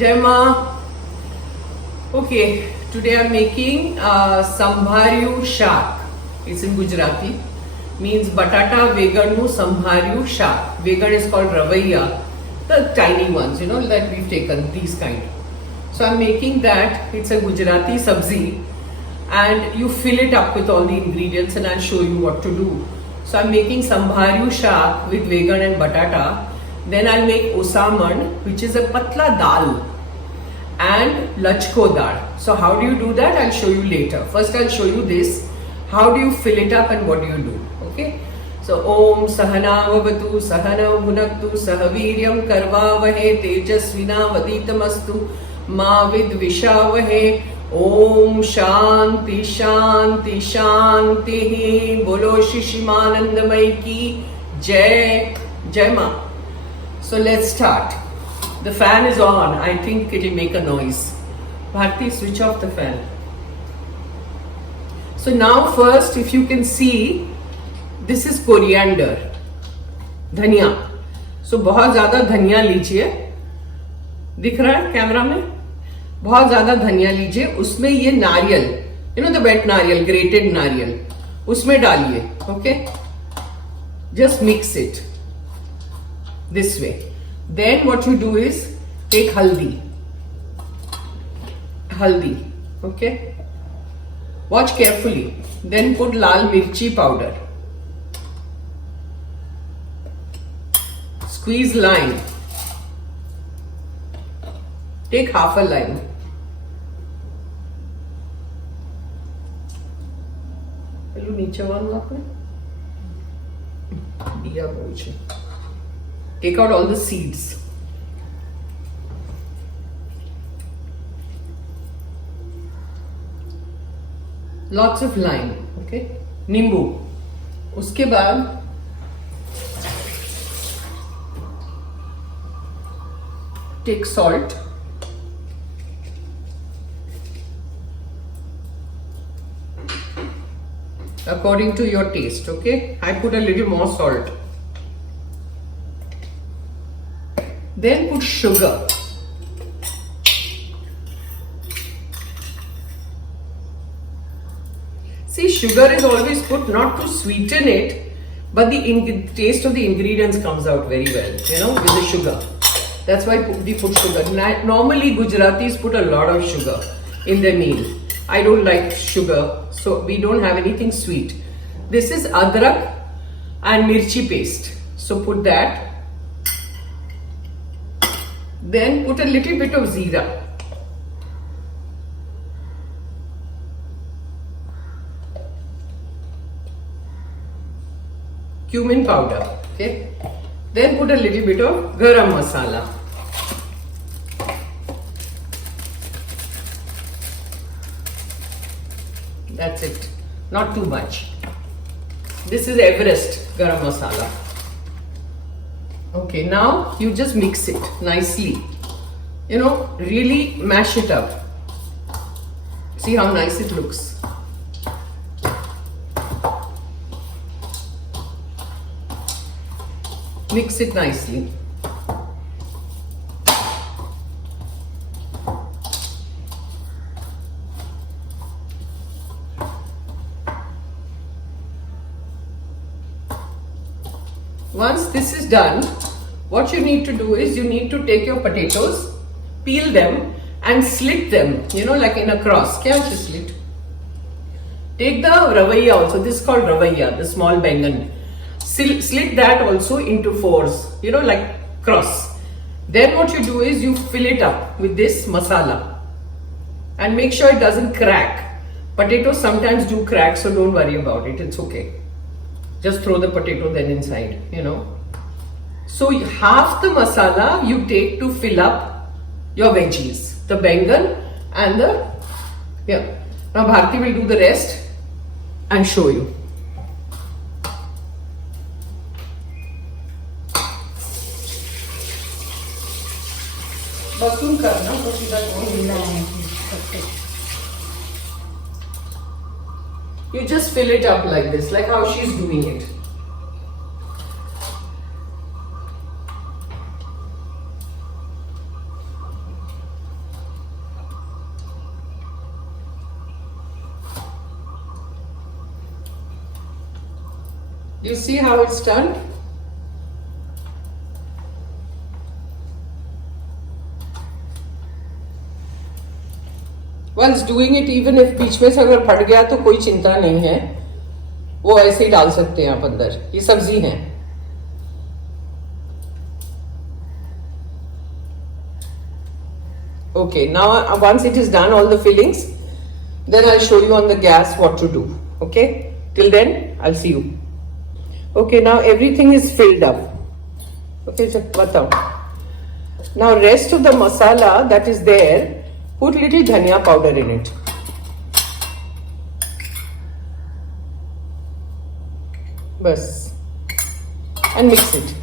Jai Ma. Okay, today I'm making Sambharyu Shak. It's in Gujarati. Means batata vegannu Sambharyu Shak. Vegan is called ravaiya. The tiny ones, that we've taken, these kind. So I'm making that. It's a Gujarati sabzi. And you fill it up with all the ingredients and I'll show you what to do. So I'm making Sambharyu Shak with vegan and batata. Then I'll make osaman, which is a patla dal, and lachko dal. So how do you do that? I'll show you later. First I'll show you this. How do you fill it up and what do you do? Okay. So Om Sahana Vavatu Sahana Bhunaktu Sahaviryam Karvavahe Tejasvina Vaditamastu Ma Vidvishavahe Om Shanti Shanti Shanti Bolo Shishimanandamai ki Jai Jai Ma. So let's start. The fan is on. I think it will make a noise. Bharti, switch off the fan. So now first, if you can see, this is coriander, धनिया. So बहुत ज़्यादा धनिया लीजिए. दिख रहा है camera में? बहुत ज़्यादा धनिया लीजिए. उसमें ये नारियल, the wet नारियल, grated नारियल, उसमें डालिए. Okay? Just mix it this way. Then what you do is take haldi, okay? Watch carefully. Then put lal mirchi powder. Squeeze lime. Take half a lime. પેલું નીચે વાળું આપણે બીયા બહુ છે. Take out all the seeds. Lots of lime, okay? नींबू. उसके बाद take salt. According to your taste, okay? I put a little more salt. Then put sugar. See, sugar is always put not to sweeten it, but the taste of the ingredients comes out very well, with the sugar. That's why we put sugar. Normally, Gujaratis put a lot of sugar in their meal. I don't like sugar, so we don't have anything sweet. This is adrak and mirchi paste. So put that. Then put a little bit of zeera. Cumin powder. Okay. Then put a little bit of garam masala. That's it. Not too much. This is Everest garam masala. Okay, now you just mix it nicely. Really mash it up. See how nice it looks. Mix it nicely. Once this is done, what you need to do is you need to take your potatoes, peel them and slit them, like in a cross. Can't you slit? Take the ravaiya also. This is called ravaiya, the small bangan. Slit that also into fours, like cross. Then what you do is you fill it up with this masala and make sure it doesn't crack. Potatoes sometimes do crack, so don't worry about it. It's okay. Just throw the potato then inside, So half the masala you take to fill up your veggies, the bangan and Now Bharti will do the rest and show you. बसून करना तो सीधा You just fill it up like this, like how she's doing it. You see how it's turned? Once doing it, even if बीच में से अगर फट गया तो कोई चिंता नहीं है, वो ऐसे ही डाल सकते हैं आप अंदर. ये सब्जी है. Okay, now once it is done, all the fillings, then I'll show you on the gas what to do. Okay, till then I'll see you. Okay, now everything is filled up. Okay, so batao. Now rest of the masala that is there, put little dhania powder in it. Bas. And mix it.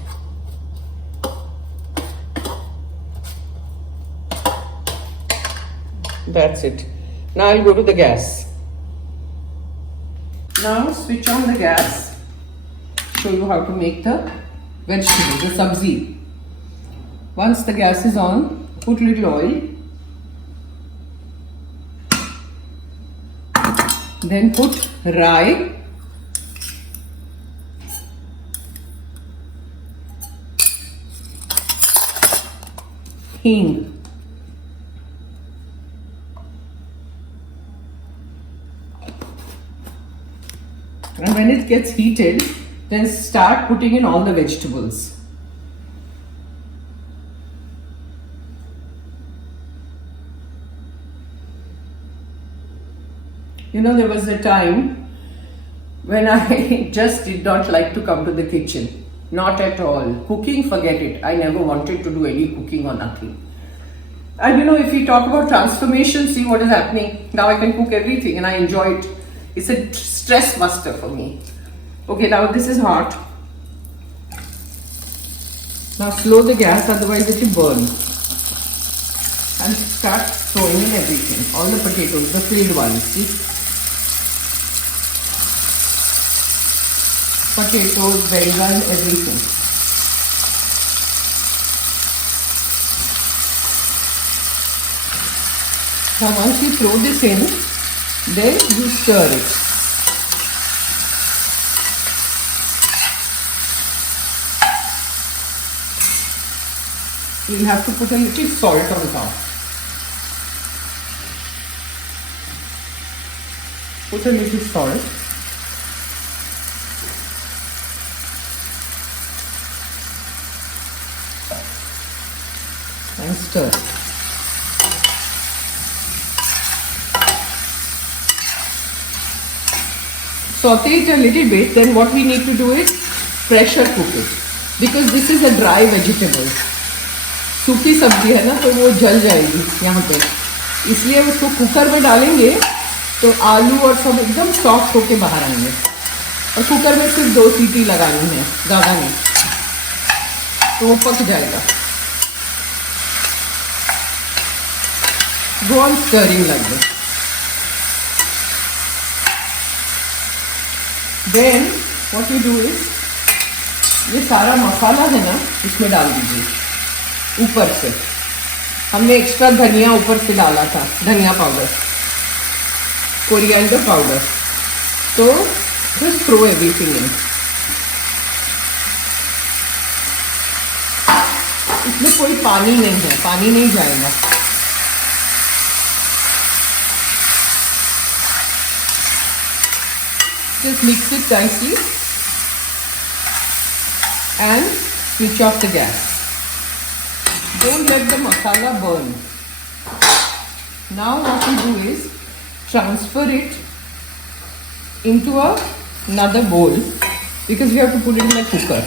That's it. Now I'll go to the gas. Now switch on the gas. Show you how to make the vegetable, the sabzi. Once the gas is on, put little oil. Then put rai. Hing. And when it gets heated, then start putting in all the vegetables. You know, there was a time when I just did not like to come to the kitchen. Not at all. Cooking, forget it. I never wanted to do any cooking or nothing. And you know, if we talk about transformation, see what is happening. Now I can cook everything and I enjoy it. It's a stress buster for me. Okay, now this is hot. Now slow the gas, otherwise it will burn. And start throwing in everything. All the potatoes, the filled ones. See? Potatoes, बैंगन, everything. Now once you throw this in, then you stir it. You'll have to put a little salt on top. Put a little salt. And stir. Saute it a little bit, then what we need to do is pressure cook it. Because this is a dry vegetable. सूखी सब्जी है ना, तो वो जल जाएगी यहाँ पे. इसलिए उसको कुकर में डालेंगे तो आलू और सब एकदम सॉफ्ट होके बाहर आएंगे. और कुकर में सिर्फ 2 सीटी लगानी है, ज़्यादा नहीं, तो वो पक जाएगा. Go on stirring like this. Then what you do is, ये सारा मसाला है ना, इसमें डाल दीजिए ऊपर से. हमने एक्स्ट्रा धनिया ऊपर से डाला था, धनिया पाउडर, कोरिएंडर पाउडर. तो just throw everything in. इसमें कोई पानी नहीं है, पानी नहीं जाएगा. Just mix it nicely and switch off the gas. Don't let the masala burn. Now what you do is transfer it into another bowl, because you have to put it in a cooker.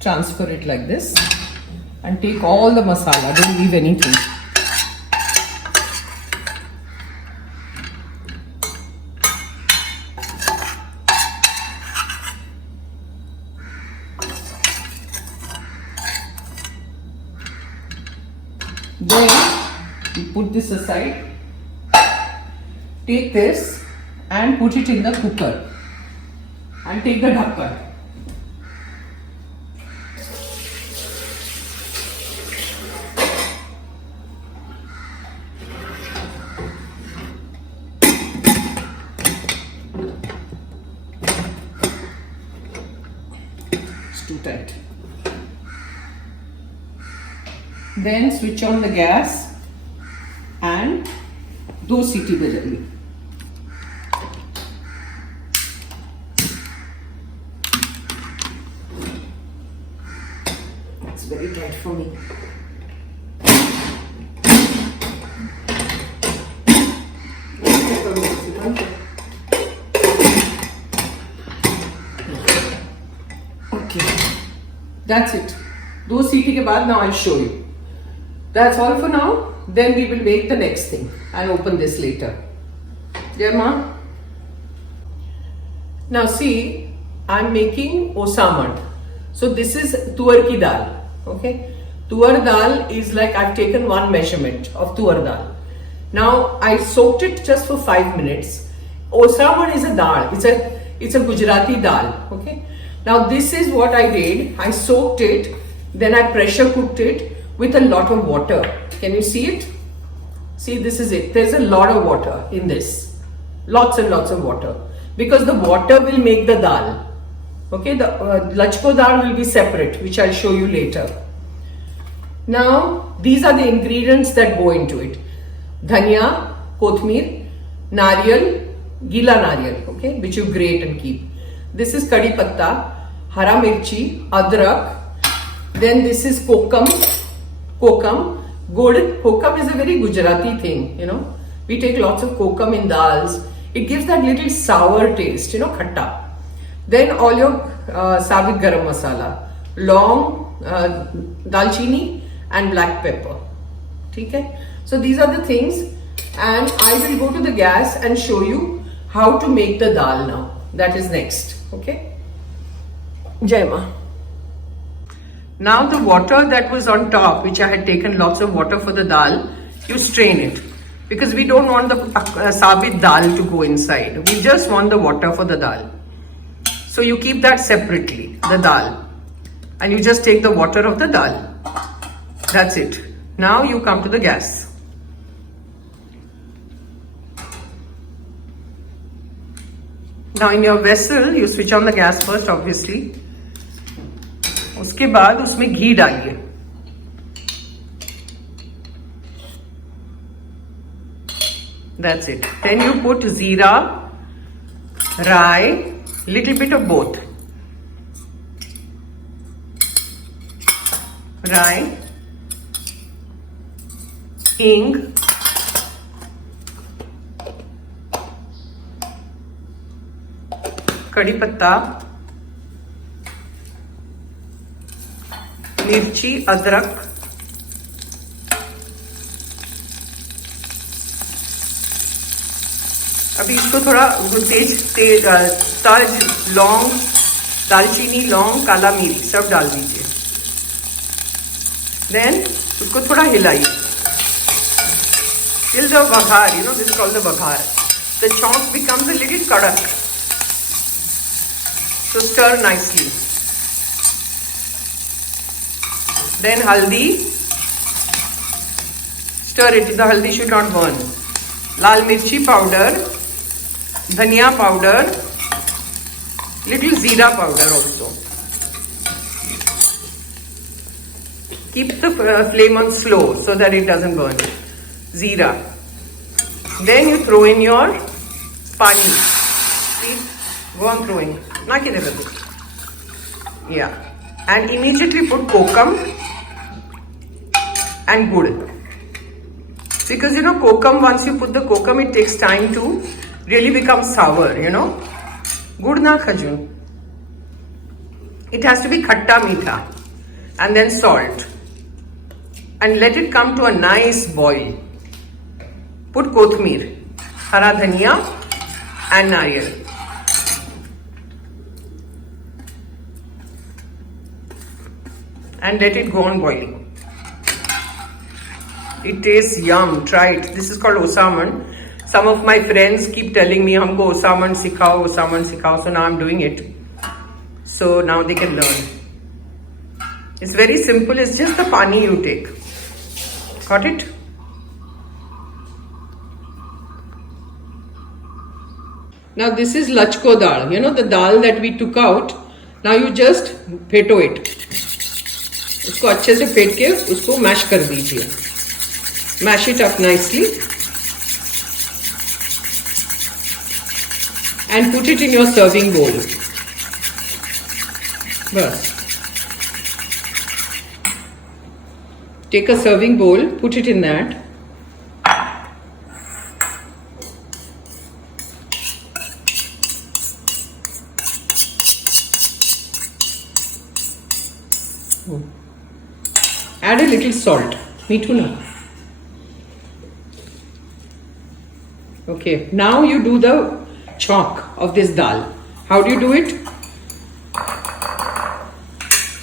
Transfer it like this and take all the masala, don't leave anything. Then you put this aside take this and put it in the cooker and take the dhakkan. It's too tight. Then switch on the gas and 2 सीटी बजाइए. It's very tight for me. Okay, that's it. 2 सीटी के बाद now I'll show you. That's all for now. Then we will make the next thing. I'll open this later. Yeah, Ma? Now see, I'm making osamad. So this is tuar ki dal. Okay? Tuar dal is like I've taken one measurement of tuar dal. Now I soaked it just for 5 minutes. Osamad is a dal. It's a Gujarati dal. Okay? Now this is what I did. I soaked it. Then I pressure cooked it with a lot of water. Can you see it? See, this is it. There's a lot of water in this. Lots and lots of water. Because the water will make the dal. Okay, the lachko dal will be separate, which I'll show you later. Now, these are the ingredients that go into it. Dhania, kothmir, nariyal, gila nariyal, okay, which you grate and keep. This is kadi patta, hara mirchi, adrak. Then this is kokum. Kokum is a very Gujarati thing, you know. We take lots of kokum in dals. It gives that little sour taste, you know, khatta. Then all your sabit garam masala, long, dalchini and black pepper. Okay? So these are the things, and I will go to the gas and show you how to make the dal now. That is next. Okay? Jai Ma. Now the water that was on top, which I had taken lots of water for the dal, you strain it. Because we don't want the sabit dal to go inside. We just want the water for the dal. So you keep that separately, the dal. And you just take the water of the dal. That's it. Now you come to the gas. Now in your vessel, you switch on the gas first, obviously. उसके बाद उसमें घी डालिए. That's it. Then you put jeera, rye, little bit of both. Rye, hing, कड़ी पत्ता, मिर्ची, अदरक, अभी इसको थोड़ा तेज तज, लौंग, दालचीनी, लौंग, काला मिर्च सब डाल दीजिए. देन उसको थोड़ा हिलाइए till the vaghar, you know, this is called the vaghar. The chonk becomes a little kadak. So stir nicely. Then haldi, stir it. The haldi should not burn. Lal mirchi powder, dhania powder, little jeera powder also. Keep the flame on slow so that it doesn't burn. Jeera. Then you throw in your pani. See? Go on throwing. Na kidhar hai? Yeah. And immediately put kokum and gur. Because you know kokum, once you put the kokum, it takes time to really become sour, you know. Gur na khajun. It has to be khatta meetha. And then salt. And let it come to a nice boil. Put kothmir, hara dhania and nariyal. And let it go on boiling. It tastes yum. Try it. This is called osamad. Some of my friends keep telling me, "हमको ओसामन सिखाओ, ओसामन सिखाओ." So now I'm doing it. So now they can learn. It's very simple. It's just the pani you take. Got it? Now this is lachko dal. You know the dal that we took out. Now you just फेटो it. उसको अच्छे से फेंट के उसको mash कर दीजिए. Mash it up nicely. And put it in your serving bowl. Bas. Take a serving bowl, put it in that. Add a little salt. Meetu na. Okay, now you do the chalk of this dal. How do you do it?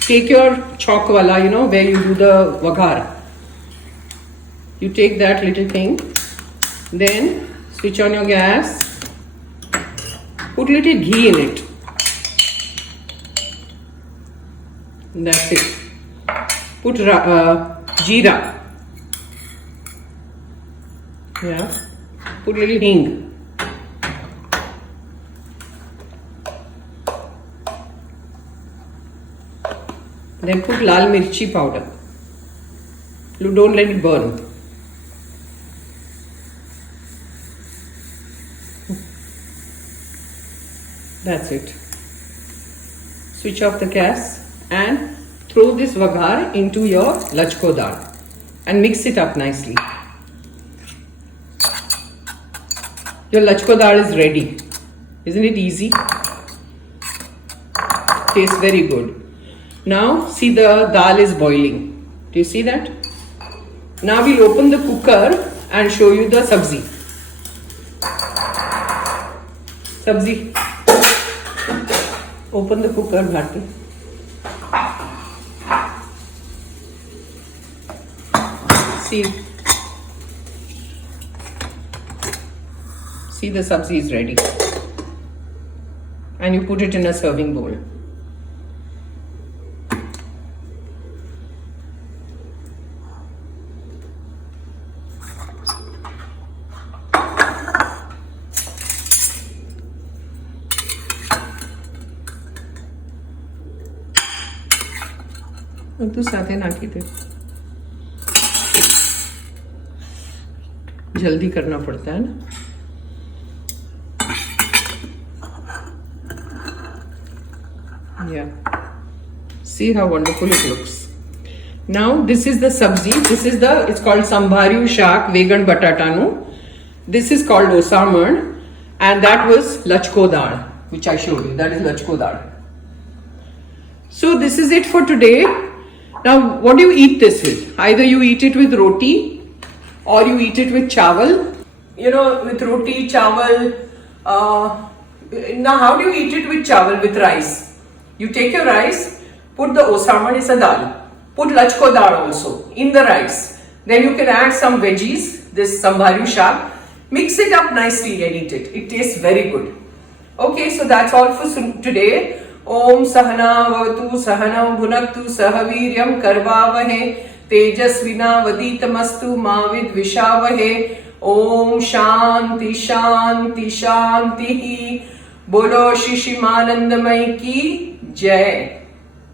Take your chalk wala, you know, where you do the vagar. You take that little thing, then switch on your gas, put little ghee in it. And that's it. Put jeera. Yeah. Put little hing. Then put lal mirchi powder. Don't let it burn. That's it. Switch off the gas and throw this vagar into your lachko dal and mix it up nicely. Your lachko dal is ready. Isn't it easy? Tastes very good. Now see the dal is boiling. Do you see that? Now we'll open the cooker and show you the sabzi. Sabzi. Open the cooker, Bharti. See. See, the sabzi is ready. And you put it in a serving bowl. तो साथे नाखी थे. जल्दी करना पड़ता है ना. Yeah. See how wonderful it looks. Now this is the sabzi. It's called Sambharyu Shak Vegan Batatanu. This is called Osaman, and that was lachko dal, which I showed you. That is lachko dal. So this is it for today. Now, what do you eat this with? Either you eat it with roti or you eat it with chawal. You know, with roti, chawal. Now, how do you eat it with chawal, with rice? You take your rice, put the osaman, is a dal. Put lachko dal also in the rice. Then you can add some veggies, this Sambharyu Shak. Mix it up nicely and eat it. It tastes very good. Okay, so that's all for today. ओम सहनावतु सहनौ भुनक्तु सह वीर्यं करवावहे तेजस्विनावधीतमस्तु मा विद्विषावहे. ओम शांति शांति शांति. बोलो श्री शिमानंदमय की जय.